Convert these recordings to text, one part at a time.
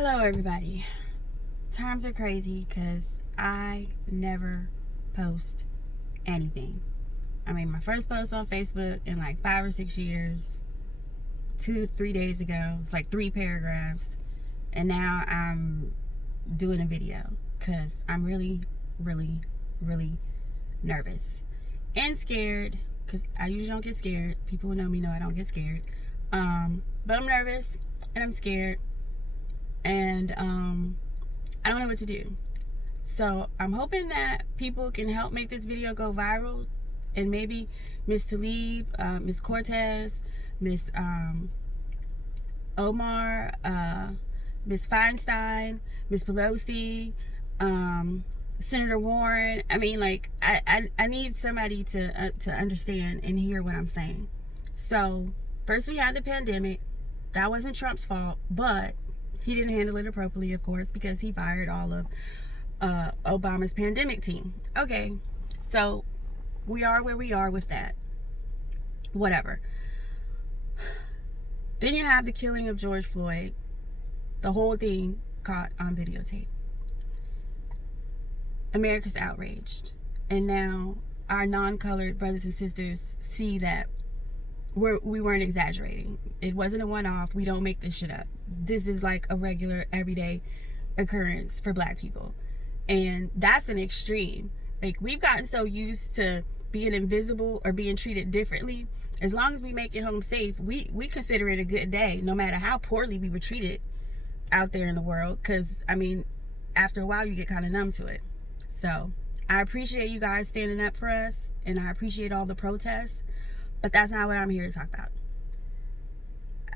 Hello everybody. Times are crazy because I never post anything. I made my first post on Facebook in like 5 or 6 years. 3 days ago. It's like 3 paragraphs. And now I'm doing a video because I'm really nervous and scared, because I usually don't get scared. People who know me know I don't get scared. But I'm nervous and I'm scared. And I don't know what to do. So I'm hoping that people can help make this video go viral, and maybe Miss Tlaib, Miss Cortez, Miss Omar, Miss Feinstein, Miss Pelosi, Senator Warren. I mean, like, I need somebody to understand and hear what I'm saying. So first we had the pandemic. That wasn't Trump's fault, but he didn't handle it appropriately, of course, because he fired all of Obama's pandemic team. Okay, so we are where we are with that. Whatever. Then you have the killing of George Floyd. The whole thing caught on videotape. America's outraged. And now our non-colored brothers and sisters see that we weren't exaggerating. It wasn't a one-off. We don't make this shit up. This is like a regular, everyday occurrence for Black people. And that's an extreme. Like, we've gotten so used to being invisible or being treated differently. As long as we make it home safe, we consider it a good day, no matter how poorly we were treated out there in the world. Because, I mean, after a while, you get kind of numb to it. So I appreciate you guys standing up for us, and I appreciate all the protests. But that's not what I'm here to talk about.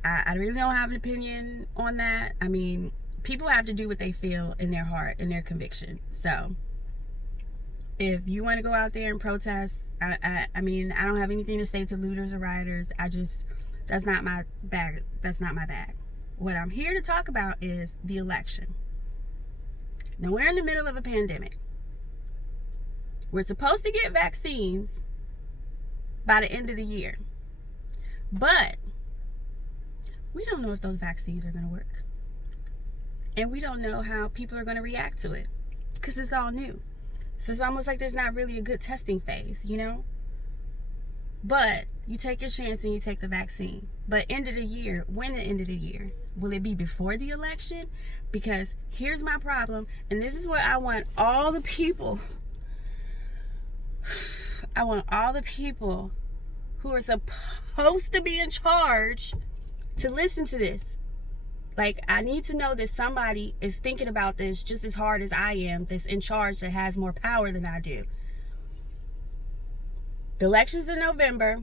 I really don't have an opinion on that. I mean, people have to do what they feel in their heart and their conviction. So if you want to go out there and protest, I mean, I don't have anything to say to looters or rioters. That's not my bag. That's not my bag. What I'm here to talk about is the election. Now, we're in the middle of a pandemic. We're supposed to get vaccines by the end of the year. But we don't know if those vaccines are going to work. And we don't know how people are going to react to it, because it's all new. So it's almost like there's not really a good testing phase, you know? But you take your chance and you take the vaccine. But end of the year, when the end of the year? Will it be before the election? Because here's my problem, and this is what I want all the people who are supposed to be in charge to listen to this. Like, I need to know that somebody is thinking about this just as hard as I am, that's in charge, that has more power than I do. The election's in November.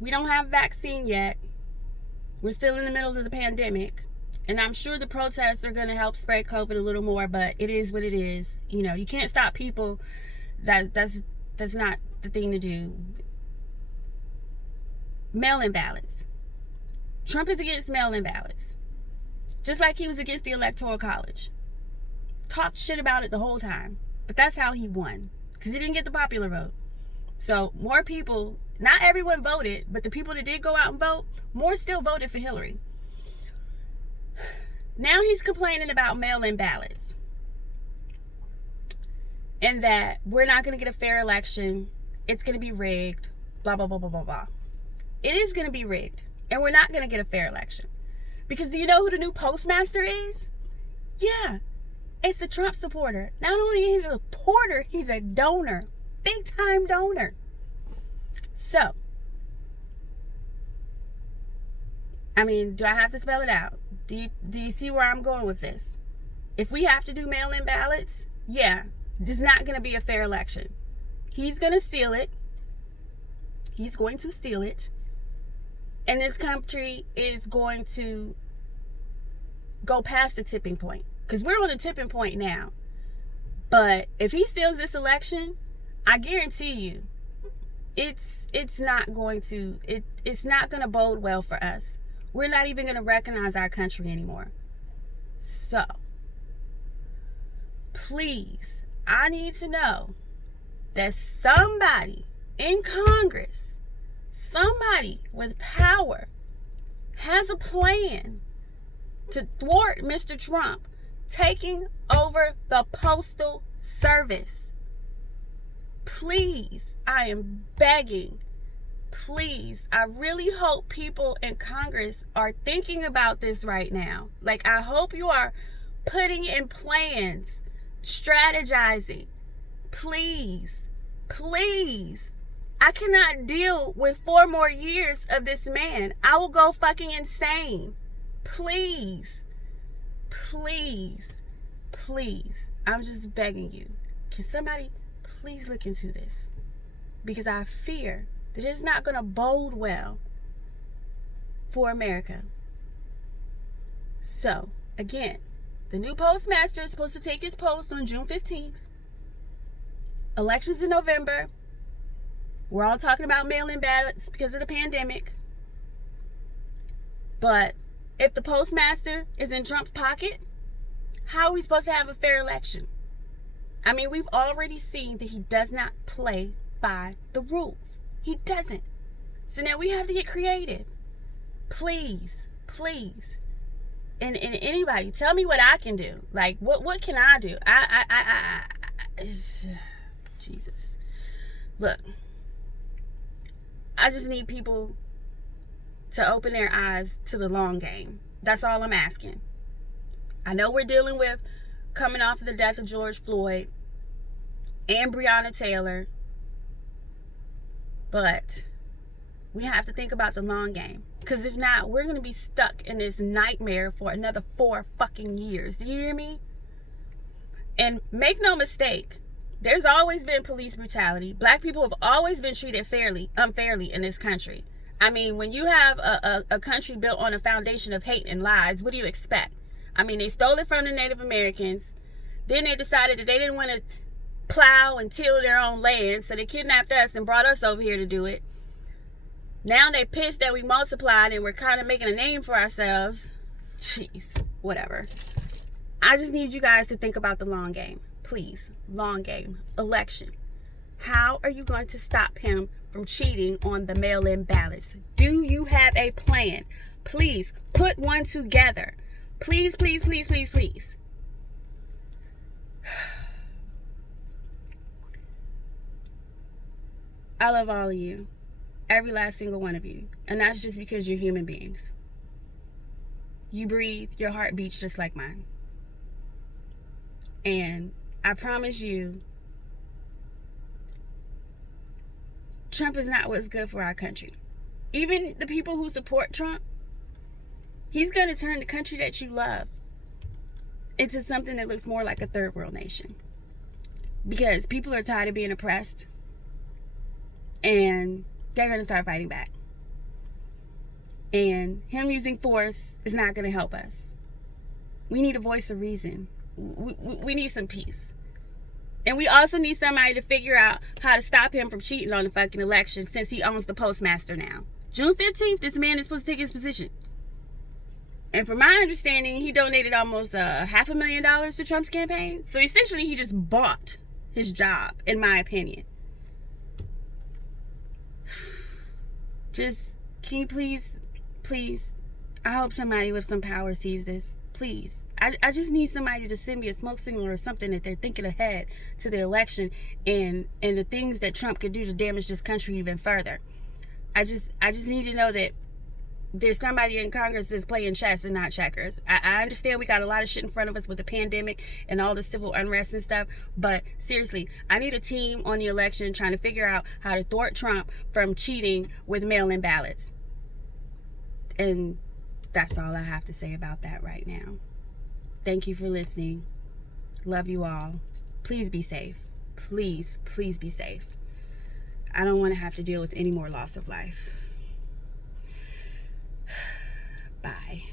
We don't have a vaccine yet. We're still in the middle of the pandemic. And I'm sure the protests are going to help spread COVID a little more, but it is what it is. You know, you can't stop people. That's not the thing to do. Mail-in ballots. Trump is against mail-in ballots. Just like he was against the Electoral College. Talked shit about it the whole time. But that's how he won. Because he didn't get the popular vote. So more people, not everyone voted, but the people that did go out and vote, more still voted for Hillary. Now he's complaining about mail-in ballots. And that we're not going to get a fair election. It's going to be rigged. Blah, blah, blah, blah, blah, blah. It is going to be rigged. And we're not going to get a fair election. Because do you know who the new postmaster is? Yeah. It's a Trump supporter. Not only is he a supporter, he's a donor. Big time donor. So, I mean, do I have to spell it out? Do you see where I'm going with this? If we have to do mail-in ballots, yeah, it's not going to be a fair election. He's going to steal it. He's going to steal it. And this country is going to go past the tipping point. Because we're on a tipping point now. But if he steals this election, I guarantee you, it's not going to bode well for us. We're not even going to recognize our country anymore. So, please, I need to know that somebody in Congress, somebody with power, has a plan to thwart Mr. Trump taking over the Postal Service. Please, I am begging, please, I really hope people in Congress are thinking about this right now. Like, I hope you are putting in plans, strategizing. Please, please. I cannot deal with 4 more years of this man. I will go fucking insane. Please, please, please. I'm just begging you. Can somebody please look into this? Because I fear that it's not going to bode well for America. So, again, the new postmaster is supposed to take his post on June 15th. Elections in November. We're all talking about mail-in ballots because of the pandemic. But if the postmaster is in Trump's pocket, how are we supposed to have a fair election? I mean, we've already seen that he does not play by the rules. He doesn't. So now we have to get creative. Please, please. And anybody, tell me what I can do. Like, what can I do? Jesus. Look. I just need people to open their eyes to the long game. That's all I'm asking. I know we're dealing with coming off of the death of George Floyd and Breonna Taylor, but we have to think about the long game. Because if not, we're going to be stuck in this nightmare for another 4 fucking years. Do you hear me? And make no mistake, there's always been police brutality. Black people have always been treated unfairly in this country. I mean, when you have a country built on a foundation of hate and lies, what do you expect? I mean, they stole it from the Native Americans. Then they decided that they didn't want to plow and till their own land, so they kidnapped us and brought us over here to do it. Now they pissed that we multiplied and we're kind of making a name for ourselves. Jeez, whatever. I just need you guys to think about the long game. Please, long game, election. How are you going to stop him from cheating on the mail-in ballots? Do you have a plan? Please, put one together. Please, please, please, please, please. I love all of you. Every last single one of you. And that's just because you're human beings. You breathe, your heart beats just like mine. And I promise you, Trump is not what's good for our country. Even the people who support Trump, he's going to turn the country that you love into something that looks more like a third world nation. Because people are tired of being oppressed. And they're going to start fighting back. And him using force is not going to help us. We need a voice of reason. We need some peace. And we also need somebody to figure out how to stop him from cheating on the fucking election, since he owns the postmaster now. June 15th, this man is supposed to take his position. And from my understanding, he donated almost $500,000 to Trump's campaign. So essentially, he just bought his job, in my opinion. Just, can you please, I hope somebody with some power sees this. Please. I just need somebody to send me a smoke signal or something that they're thinking ahead to the election and the things that Trump could do to damage this country even further. I just need to know that there's somebody in Congress that's playing chess and not checkers. I understand we got a lot of shit in front of us with the pandemic and all the civil unrest and stuff, but seriously, I need a team on the election trying to figure out how to thwart Trump from cheating with mail-in ballots. And that's all I have to say about that right now. Thank you for listening. Love you all. Please be safe. Please, please be safe. I don't want to have to deal with any more loss of life. Bye.